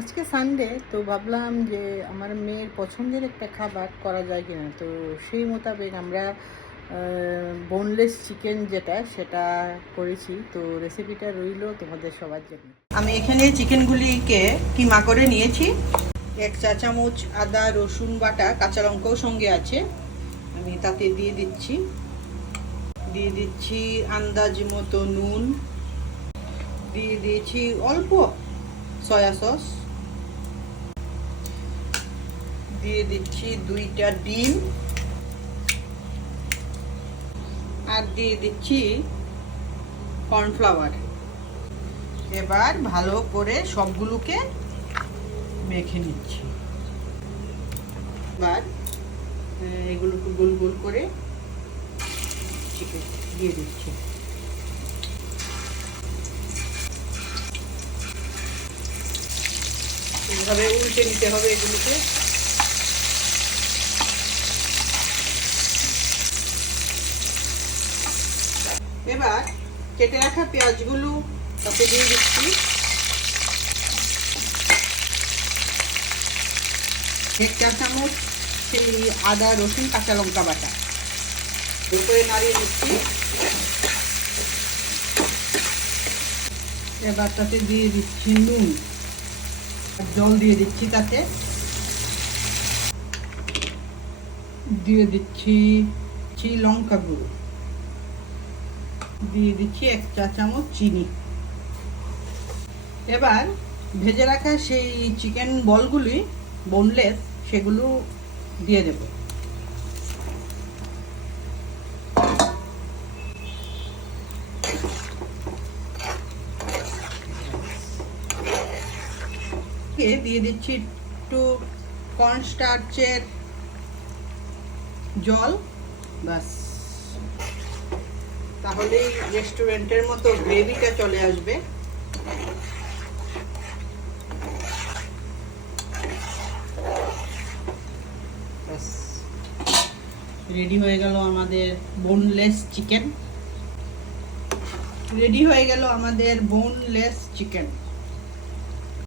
আজকে সানডে, তো ভাবলাম যে আমার মেয়ের পছন্দের একটা খাবার করা যায় কিনা। তো সেই মোতাবেক আমরা বোনলেস চিকেন সেটা করেছি। তো রেসিপিটা রইলো তোমাদের সবার জন্য। আমি এখানে চিকেনগুলিকে কিমা করে নিয়েছি। 1 চা চামচ আদা রসুন বাটা, কাঁচা লঙ্কাও সঙ্গে আছে, আমি তাতে দিয়ে দিচ্ছি আন্দাজ মতো নুন, দিয়ে দিয়েছি অল্প সয়া সস, দিয়ে দিচ্ছি 2টা ডিম, আর দিয়ে দিচ্ছি কর্নফ্লাওয়ার। এবার ভালো করে সবগুলোকে মেখে নিচ্ছি। এবার এগুলোকে গোল গোল করে চিকেন দিয়ে দিচ্ছি। এইভাবে উল্টে নিতে হবে এগুলোকে। এবার কেটে রাখা পেঁয়াজগুলো তাতে দিয়ে দিচ্ছি। 1 চা চামচ সেই আদা রসুন কাঁচা লঙ্কা বাটা করে নাড়িয়ে দিচ্ছি। এবার তাতে দিয়ে দিচ্ছি নুন, জল দিয়ে দিচ্ছি, তাতে দিয়ে দিচ্ছি লঙ্কা গুঁড়ো, দিয়ে দিচ্ছি 1 চা চামচ চিনি। এবার ভেজে রাখা সেই চিকেন বলগুলি বোনলেস, সেগুলো দিয়ে দেব। দিয়ে দিচ্ছি একটু কর্নস্টার্চের জল, বাস, তাহলেই রেস্টুরেন্টের মতো গ্রেভিটা চলে আসবে। রেডি হয়ে গেল আমাদের বোনলেস চিকেন।